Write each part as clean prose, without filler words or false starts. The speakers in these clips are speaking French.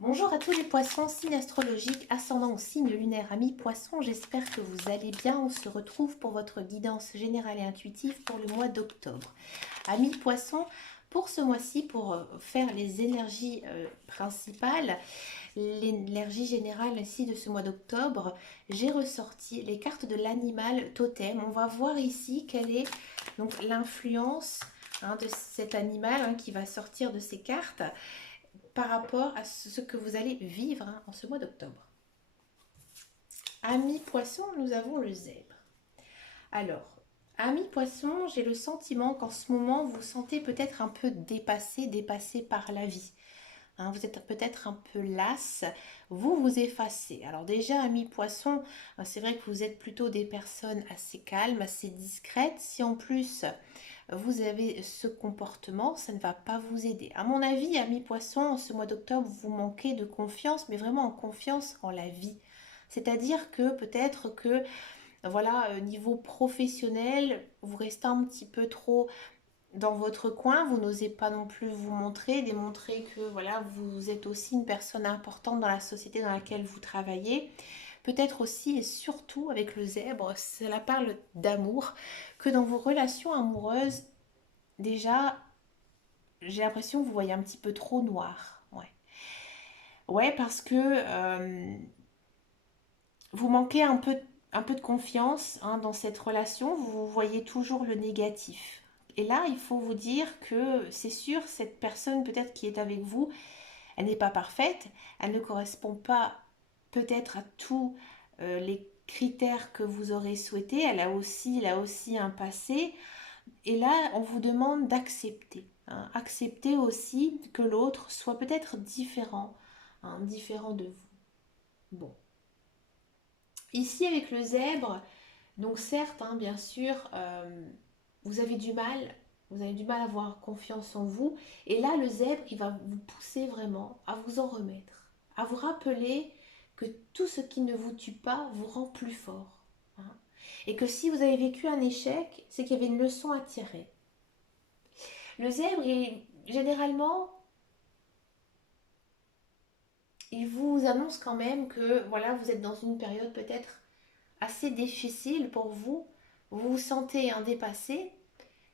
Bonjour à tous les poissons, signe astrologique, ascendant au signe lunaire, amis poissons, j'espère que vous allez bien. On se retrouve pour votre guidance générale et intuitive pour le mois d'octobre. Amis poissons, pour ce mois-ci, pour faire les énergies principales, l'énergie générale ici de ce mois d'octobre, j'ai ressorti les cartes de l'animal totem. On va voir ici quelle est donc l'influence de cet animal qui va sortir de ces cartes par rapport à ce que vous allez vivre en ce mois d'octobre. Amis poissons, nous avons le zèbre. Alors, amis poissons, j'ai le sentiment qu'en ce moment, vous vous sentez peut-être un peu dépassé par la vie. Vous êtes peut-être un peu lasse, vous vous effacez. Alors déjà, amis poissons, c'est vrai que vous êtes plutôt des personnes assez calmes, assez discrètes. Si en plus vous avez ce comportement, ça ne va pas vous aider. À mon avis, amis poissons, ce mois d'octobre, vous manquez de confiance, mais vraiment en confiance en la vie. C'est-à-dire que peut-être que, voilà, niveau professionnel, vous restez un petit peu trop dans votre coin, vous n'osez pas non plus vous montrer, démontrer que voilà, vous êtes aussi une personne importante dans la société dans laquelle vous travaillez. Peut-être aussi et surtout avec le zèbre, cela parle d'amour, que dans vos relations amoureuses, déjà, j'ai l'impression que vous voyez un petit peu trop noir. Ouais, ouais parce que vous manquez un peu de confiance dans cette relation, vous voyez toujours le négatif. Et là, il faut vous dire que c'est sûr, cette personne peut-être qui est avec vous, elle n'est pas parfaite, elle ne correspond pas peut-être à tous les critères que vous aurez souhaité, elle a aussi un passé. Et là, on vous demande d'accepter. Accepter aussi que l'autre soit peut-être différent, différent de vous. Bon. Ici, avec le zèbre, donc certes, bien sûr, vous avez du mal, vous avez du mal à avoir confiance en vous. Et là, le zèbre, il va vous pousser vraiment à vous en remettre, à vous rappeler que tout ce qui ne vous tue pas vous rend plus fort. Et que si vous avez vécu un échec, c'est qu'il y avait une leçon à tirer. Le zèbre, généralement, il vous annonce quand même que voilà, vous êtes dans une période peut-être assez difficile pour vous. Vous vous sentez dépassé,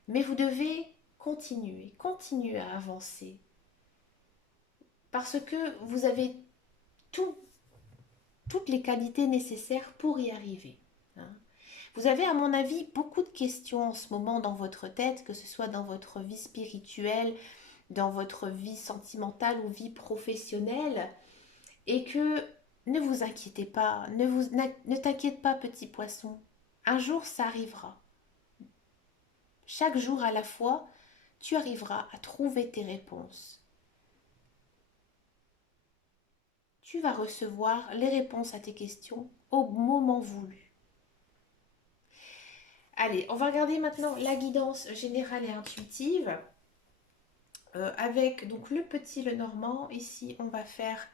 mais vous devez continuer à avancer. Parce que vous avez tout, toutes les qualités nécessaires pour y arriver. Vous avez, à mon avis, beaucoup de questions en ce moment dans votre tête, que ce soit dans votre vie spirituelle, dans votre vie sentimentale ou vie professionnelle. Et que ne vous inquiétez pas, ne t'inquiète pas petit poisson. Un jour ça arrivera. Chaque jour à la fois, tu arriveras à trouver tes réponses. Tu vas recevoir les réponses à tes questions au moment voulu. Allez, on va regarder maintenant la guidance générale et intuitive. Avec donc le petit Lenormand. Ici, on va faire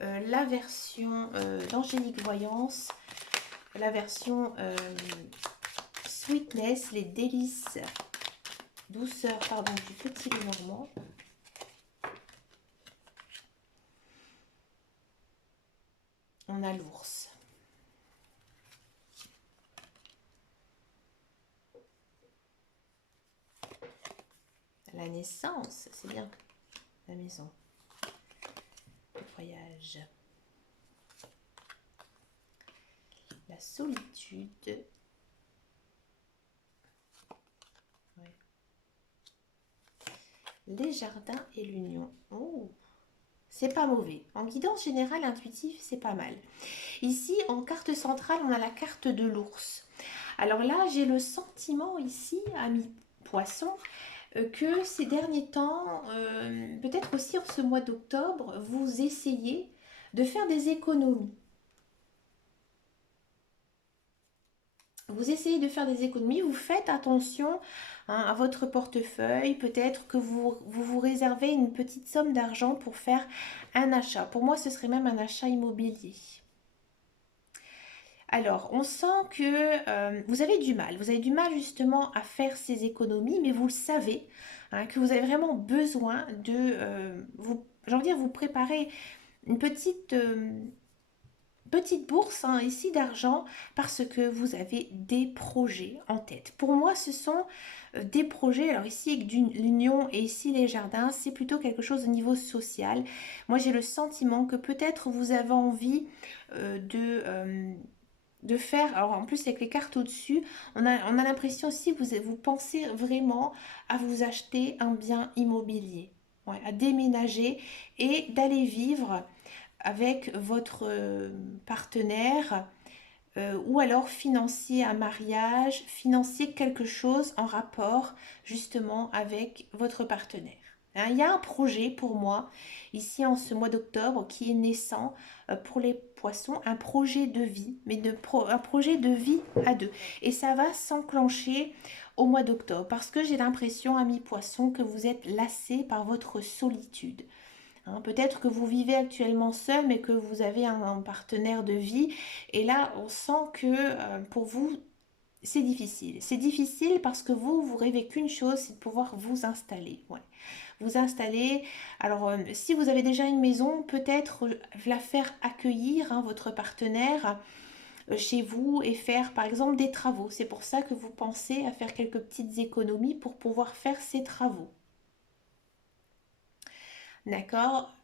la version d'Angélique Voyance, la version Sweetness, les délices, douceur, pardon, du petit Lenormand. On a l'ours. La naissance, c'est bien. La maison. Le voyage. La solitude. Ouais. Les jardins et l'union. Oh, c'est pas mauvais. En guidance générale intuitive, c'est pas mal. Ici, en carte centrale, on a la carte de l'ours. Alors là, j'ai le sentiment ici, ami poisson, que ces derniers temps, peut-être aussi en ce mois d'octobre, vous essayez de faire des économies. Vous essayez de faire des économies, vous faites attention à votre portefeuille, peut-être que vous réservez une petite somme d'argent pour faire un achat. Pour moi, ce serait même un achat immobilier. Alors, on sent que vous avez du mal justement à faire ces économies, mais vous le savez, que vous avez vraiment besoin de vous, j'ai envie de dire, vous préparer une petite bourse hein, ici d'argent parce que vous avez des projets en tête. Pour moi, ce sont des projets, alors ici avec l'union et ici les jardins, c'est plutôt quelque chose au niveau social. Moi, j'ai le sentiment que peut-être vous avez envie euh, de... euh, de faire, alors en plus avec les cartes au-dessus, on a l'impression aussi que vous pensez vraiment à vous acheter un bien immobilier, ouais, à déménager et d'aller vivre avec votre partenaire ou alors financier un mariage, financier quelque chose en rapport justement avec votre partenaire. Hein, il y a un projet pour moi ici en ce mois d'octobre qui est naissant pour les poissons, un projet de vie, mais un projet de vie à deux. Et ça va s'enclencher au mois d'octobre parce que j'ai l'impression, amis poissons, que vous êtes lassés par votre solitude. Hein, peut-être que vous vivez actuellement seul, mais que vous avez un partenaire de vie. Et là, on sent que pour vous, c'est difficile. C'est difficile parce que vous rêvez qu'une chose, c'est de pouvoir vous installer. Ouais. Vous installer. Alors, si vous avez déjà une maison, peut-être la faire accueillir, hein, votre partenaire chez vous et faire, par exemple, des travaux. C'est pour ça que vous pensez à faire quelques petites économies pour pouvoir faire ces travaux. D'accord?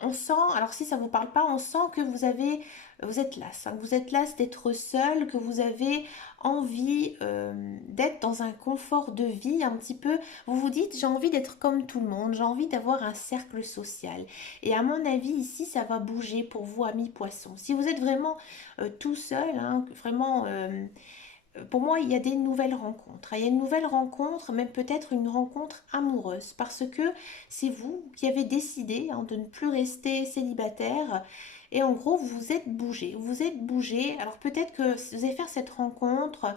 On sent, alors si ça ne vous parle pas, on sent que vous êtes las, hein, vous êtes las d'être seul, que vous avez envie d'être dans un confort de vie un petit peu. Vous vous dites, j'ai envie d'être comme tout le monde, j'ai envie d'avoir un cercle social. Et à mon avis, ici, ça va bouger pour vous, amis poissons. Si vous êtes vraiment tout seul, hein, vraiment pour moi, il y a des nouvelles rencontres. Il y a une nouvelle rencontre, même peut-être une rencontre amoureuse, parce que c'est vous qui avez décidé hein, de ne plus rester célibataire. Et en gros, vous vous êtes bougé. Vous vous êtes bougé. Alors peut-être que vous allez faire cette rencontre,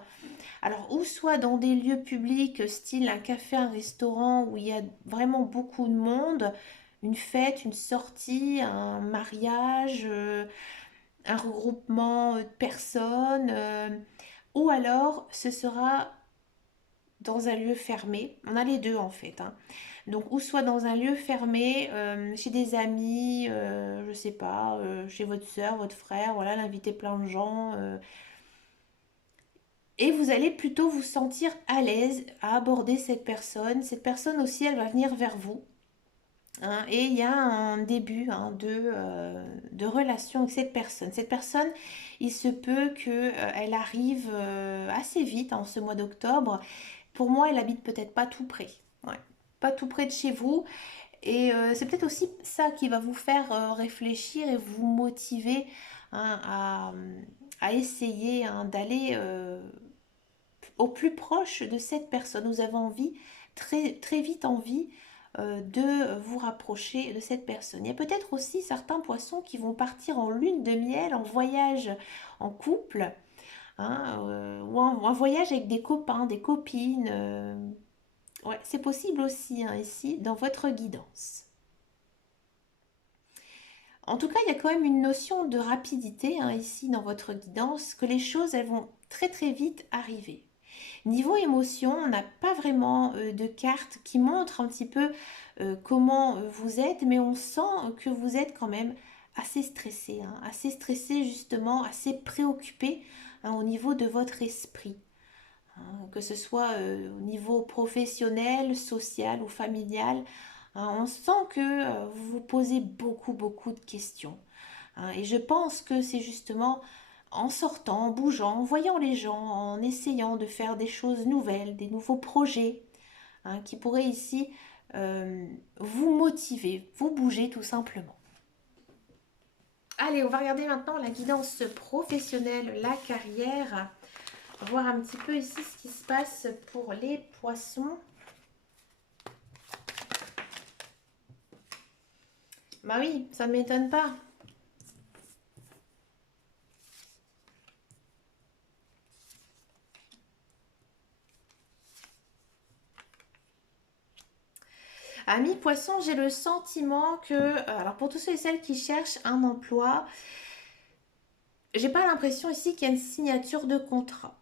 alors ou soit dans des lieux publics, style un café, un restaurant, où il y a vraiment beaucoup de monde, une fête, une sortie, un mariage, un regroupement de personnes. Ou alors ce sera dans un lieu fermé. On a les deux en fait. Hein. Donc ou soit dans un lieu fermé, chez des amis, je sais pas, chez votre soeur, votre frère, voilà, l'inviter plein de gens. Et vous allez plutôt vous sentir à l'aise à aborder cette personne. Cette personne aussi, elle va venir vers vous. Hein, et il y a un début hein, de relation avec cette personne. Cette personne, il se peut qu'elle arrive assez vite en ce mois d'octobre. Pour moi, elle habite peut-être pas tout près. Ouais. Pas tout près de chez vous. Et c'est peut-être aussi ça qui va vous faire réfléchir et vous motiver hein, à essayer hein, d'aller au plus proche de cette personne. Vous avez envie, très, très vite envie de vous rapprocher de cette personne. Il y a peut-être aussi certains poissons qui vont partir en lune de miel, en voyage en couple, hein, ou en voyage avec des copains, des copines. Ouais, c'est possible aussi hein, ici dans votre guidance. En tout cas, il y a quand même une notion de rapidité hein, ici dans votre guidance, que les choses elles vont très très vite arriver. Niveau émotion, on n'a pas vraiment de carte qui montre un petit peu comment vous êtes, mais on sent que vous êtes quand même assez stressé, hein, assez stressé justement, assez préoccupé hein, au niveau de votre esprit. Hein, que ce soit au niveau professionnel, social ou familial, hein, on sent que vous vous posez beaucoup, beaucoup de questions. Hein, et je pense que c'est justement en sortant, en bougeant, en voyant les gens, en essayant de faire des choses nouvelles, des nouveaux projets hein, qui pourraient ici vous motiver, vous bouger tout simplement. Allez, on va regarder maintenant la guidance professionnelle, la carrière. On va voir un petit peu ici ce qui se passe pour les poissons. Bah oui, ça ne m'étonne pas. Amis poissons, j'ai le sentiment que, alors pour tous ceux et celles qui cherchent un emploi, j'ai pas l'impression ici qu'il y a une signature de contrat.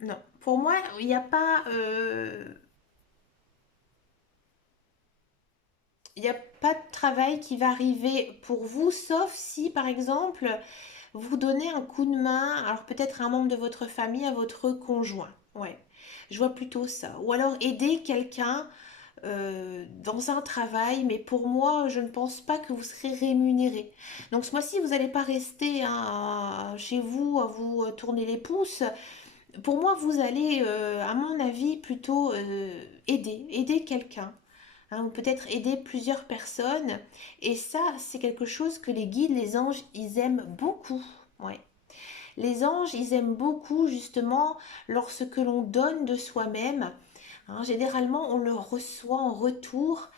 Non, pour moi, il n'y a pas. il n'y a pas de travail qui va arriver pour vous, sauf si, par exemple, vous donnez un coup de main, alors peut-être à un membre de votre famille, à votre conjoint. Ouais, je vois plutôt ça. Ou alors aider quelqu'un dans un travail, mais pour moi, je ne pense pas que vous serez rémunéré. Donc ce mois-ci, vous n'allez pas rester hein, chez vous à vous tourner les pouces. Pour moi, vous allez, à mon avis, plutôt aider quelqu'un. Hein, ou peut-être aider plusieurs personnes. Et ça, c'est quelque chose que les guides, les anges, ils aiment beaucoup. Ouais. Les anges, ils aiment beaucoup justement lorsque l'on donne de soi-même. Hein, généralement, on le reçoit en retour,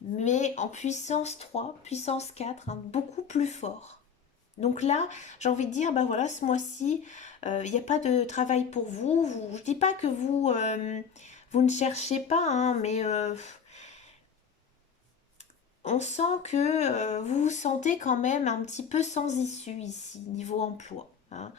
mais en puissance 3, puissance 4, hein, beaucoup plus fort. Donc là, j'ai envie de dire, ben voilà, ce mois-ci, il n'y a pas de travail pour vous. Je ne dis pas que vous ne cherchez pas, hein, mais on sent que vous vous sentez quand même un petit peu sans issue ici, niveau emploi. Hein.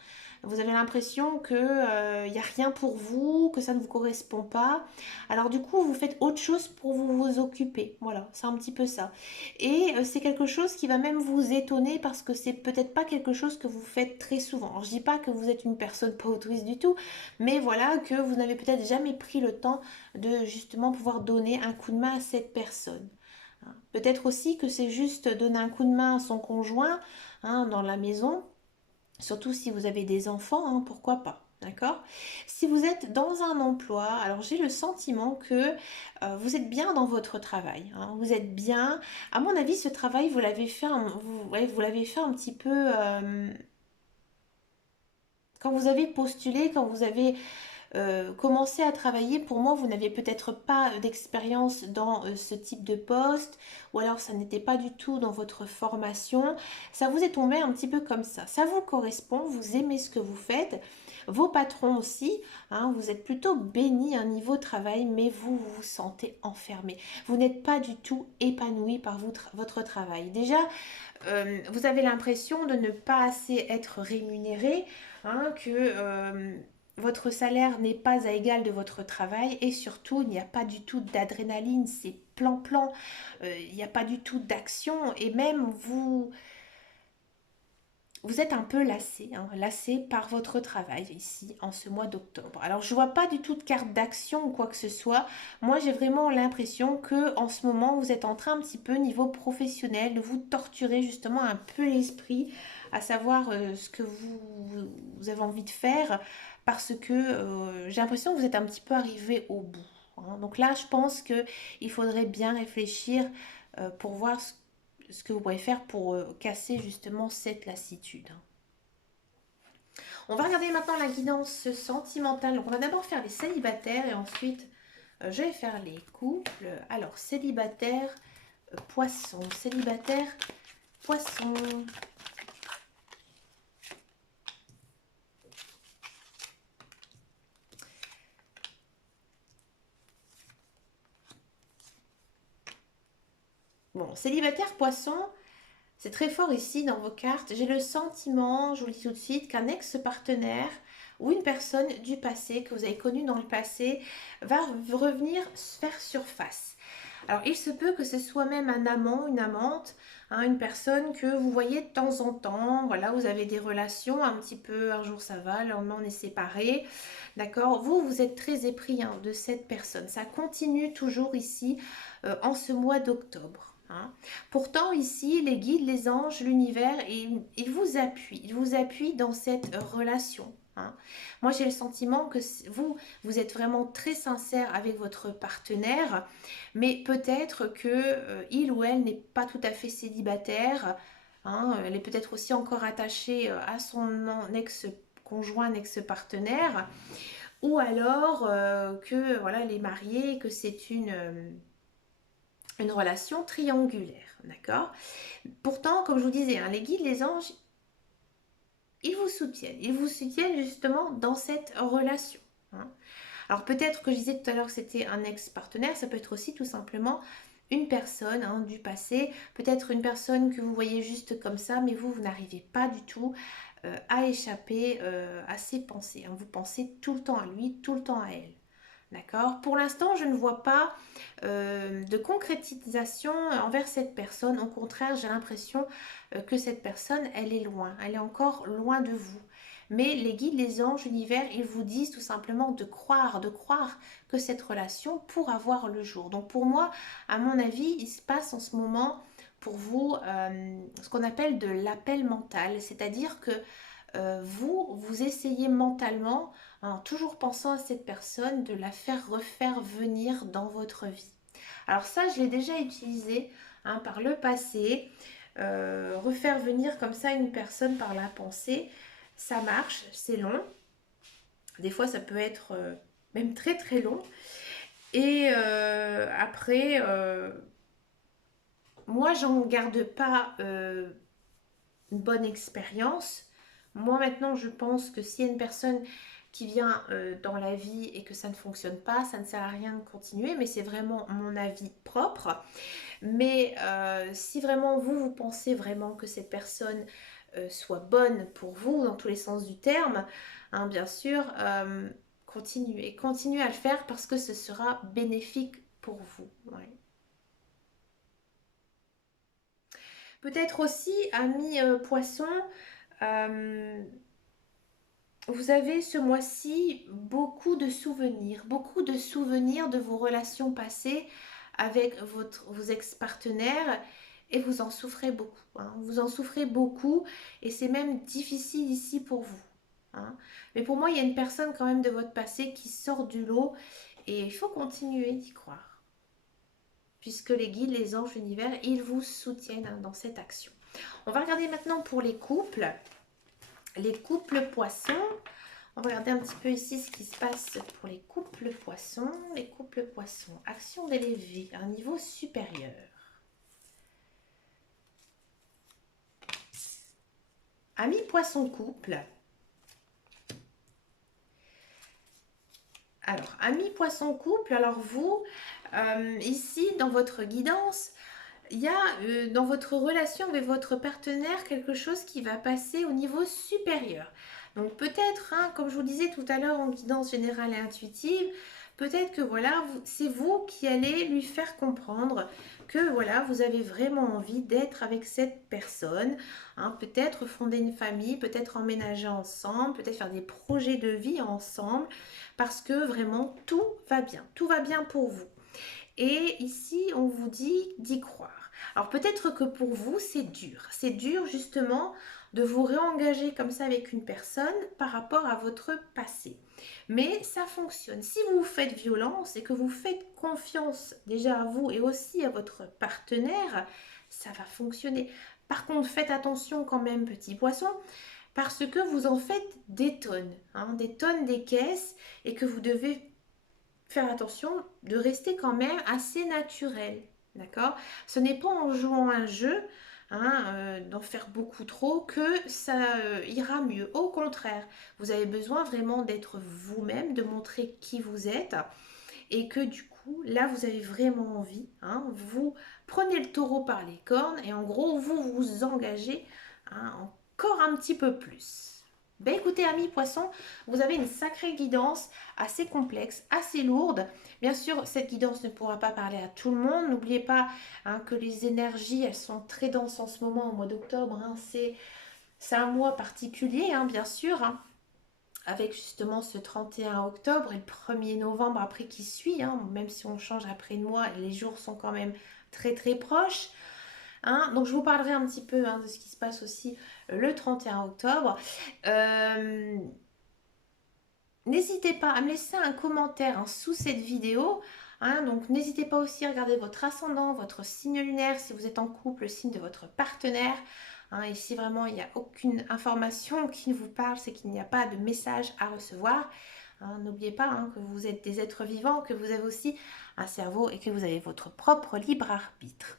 Vous avez l'impression que il n'y a rien pour vous, que ça ne vous correspond pas. Alors du coup, vous faites autre chose pour vous occuper. Voilà, c'est un petit peu ça. Et c'est quelque chose qui va même vous étonner parce que c'est peut-être pas quelque chose que vous faites très souvent. Alors, je dis pas que vous êtes une personne pas altruiste du tout, mais voilà que vous n'avez peut-être jamais pris le temps de justement pouvoir donner un coup de main à cette personne. Hein. Peut-être aussi que c'est juste donner un coup de main à son conjoint hein, dans la maison, surtout si vous avez des enfants, hein, pourquoi pas. D'accord. Si vous êtes dans un emploi, alors j'ai le sentiment que vous êtes bien dans votre travail. Hein, vous êtes bien. À mon avis, ce travail, vous l'avez fait, ouais, vous l'avez fait un petit peu quand vous avez postulé, quand vous avez commencer à travailler, pour moi, vous n'avez peut-être pas d'expérience dans ce type de poste, ou alors ça n'était pas du tout dans votre formation. Ça vous est tombé un petit peu comme ça. Ça vous correspond, vous aimez ce que vous faites. Vos patrons aussi, hein, vous êtes plutôt béni à un niveau travail, mais vous vous sentez enfermé. Vous n'êtes pas du tout épanoui par votre travail. Déjà, vous avez l'impression de ne pas assez être rémunéré, hein, que votre salaire n'est pas à égal de votre travail et surtout il n'y a pas du tout d'adrénaline, c'est plan-plan, il n'y a pas du tout d'action et même vous êtes un peu lassé, hein, lassé par votre travail ici en ce mois d'octobre. Alors je vois pas du tout de carte d'action ou quoi que ce soit. Moi j'ai vraiment l'impression que en ce moment vous êtes en train un petit peu niveau professionnel de vous torturer justement un peu l'esprit, à savoir ce que vous avez envie de faire parce que j'ai l'impression que vous êtes un petit peu arrivé au bout. Hein. Donc là je pense que il faudrait bien réfléchir pour voir ce que vous pourrez faire pour casser justement cette lassitude. On va regarder maintenant la guidance sentimentale. Donc on va d'abord faire les célibataires et ensuite je vais faire les couples. Alors célibataire, poisson, célibataire, poisson. Bon, célibataire, poisson, c'est très fort ici dans vos cartes. J'ai le sentiment, je vous le dis tout de suite, qu'un ex-partenaire ou une personne du passé que vous avez connue dans le passé va revenir faire surface. Alors, il se peut que ce soit même un amant, une amante, hein, une personne que vous voyez de temps en temps. Voilà, vous avez des relations un petit peu, un jour ça va, le lendemain on est séparés. D'accord. Vous êtes très épris hein, de cette personne. Ça continue toujours ici en ce mois d'octobre. Hein. Pourtant, ici, les guides, les anges, l'univers, ils vous appuient dans cette relation. Hein. Moi, j'ai le sentiment que vous êtes vraiment très sincère avec votre partenaire, mais peut-être que il ou elle n'est pas tout à fait célibataire. Hein. Elle est peut-être aussi encore attachée à son ex-conjoint, ex-partenaire, ou alors que voilà, elle est mariée, que c'est une relation triangulaire, d'accord. Pourtant, comme je vous disais, hein, les guides, les anges, ils vous soutiennent justement dans cette relation. Hein. Alors peut-être que je disais tout à l'heure que c'était un ex-partenaire, ça peut être aussi tout simplement une personne hein, du passé, peut-être une personne que vous voyez juste comme ça, mais vous n'arrivez pas du tout à échapper à ses pensées. Hein. Vous pensez tout le temps à lui, tout le temps à elle. D'accord? Pour l'instant, je ne vois pas de concrétisation envers cette personne. Au contraire, j'ai l'impression que cette personne, elle est loin. Elle est encore loin de vous. Mais les guides, les anges, l'univers, ils vous disent tout simplement de croire que cette relation pourra voir le jour. Donc pour moi, à mon avis, il se passe en ce moment pour vous ce qu'on appelle de l'appel mental. C'est-à-dire que vous essayez mentalement, hein, toujours pensant à cette personne, de la faire refaire venir dans votre vie. Alors ça, je l'ai déjà utilisé hein, par le passé. Refaire venir comme ça une personne par la pensée, ça marche, c'est long. Des fois, ça peut être même très très long. Et après, moi, j'en garde pas une bonne expérience. Moi maintenant, je pense que s'il y a une personne qui vient dans la vie et que ça ne fonctionne pas, ça ne sert à rien de continuer, mais c'est vraiment mon avis propre. Mais si vraiment vous pensez vraiment que cette personne soit bonne pour vous, dans tous les sens du terme, hein, bien sûr, continuez à le faire parce que ce sera bénéfique pour vous. Ouais. Peut-être aussi, ami poisson, euh, vous avez ce mois-ci beaucoup de souvenirs de vos relations passées avec vos ex-partenaires et vous en souffrez beaucoup, hein. Vous en souffrez beaucoup et c'est même difficile ici pour vous, hein. Mais pour moi, il y a une personne quand même de votre passé qui sort du lot et il faut continuer d'y croire puisque les guides, les anges, l'univers, ils vous soutiennent hein, dans cette action. On va regarder maintenant pour les couples. Les couples poissons. On va regarder un petit peu ici ce qui se passe pour les couples poissons. Les couples poissons, action d'élever à un niveau supérieur. Amis poisson couple. Alors, amis poisson couple, alors vous, ici dans votre guidance, il y a dans votre relation avec votre partenaire quelque chose qui va passer au niveau supérieur. Donc peut-être, hein, comme je vous disais tout à l'heure en guidance générale et intuitive, peut-être que voilà, c'est vous qui allez lui faire comprendre que voilà, vous avez vraiment envie d'être avec cette personne, hein, peut-être fonder une famille, peut-être emménager ensemble, peut-être faire des projets de vie ensemble, parce que vraiment tout va bien pour vous. Et ici, on vous dit d'y croire. Alors peut-être que pour vous, c'est dur justement de vous réengager comme ça avec une personne par rapport à votre passé. Mais ça fonctionne. Si vous vous faites violence et que vous faites confiance déjà à vous et aussi à votre partenaire, ça va fonctionner. Par contre, faites attention quand même, petit poisson, parce que vous en faites hein, des tonnes, des caisses, et que vous devez faire attention de rester quand même assez naturel, d'accord? Ce n'est pas en jouant un jeu, hein, d'en faire beaucoup trop, que ça ira mieux. Au contraire, vous avez besoin vraiment d'être vous-même, de montrer qui vous êtes, et que du coup, là, vous avez vraiment envie, hein, vous prenez le taureau par les cornes, et en gros, vous vous engagez hein, encore un petit peu plus. Ben écoutez, amis poissons, vous avez une sacrée guidance assez complexe, assez lourde. Bien sûr, cette guidance ne pourra pas parler à tout le monde. N'oubliez pas hein, que les énergies, elles sont très denses en ce moment, au mois d'octobre. Hein, c'est un mois particulier, hein, bien sûr, hein, avec justement ce 31 octobre et le 1er novembre après qui suit. Hein, même si on change après le mois, les jours sont quand même très très proches. Hein. Donc je vous parlerai un petit peu hein, de ce qui se passe aussi le 31 octobre. N'hésitez pas à me laisser un commentaire hein, sous cette vidéo. Hein, donc n'hésitez pas aussi à regarder votre ascendant, votre signe lunaire, si vous êtes en couple, le signe de votre partenaire. Hein, et si vraiment il n'y a aucune information qui vous parle, c'est qu'il n'y a pas de message à recevoir. Hein, n'oubliez pas hein, que vous êtes des êtres vivants, que vous avez aussi un cerveau et que vous avez votre propre libre arbitre.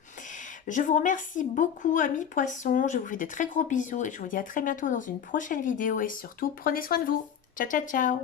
Je vous remercie beaucoup, amis poissons. Je vous fais de très gros bisous et je vous dis à très bientôt dans une prochaine vidéo. Et surtout, prenez soin de vous. Ciao, ciao, ciao!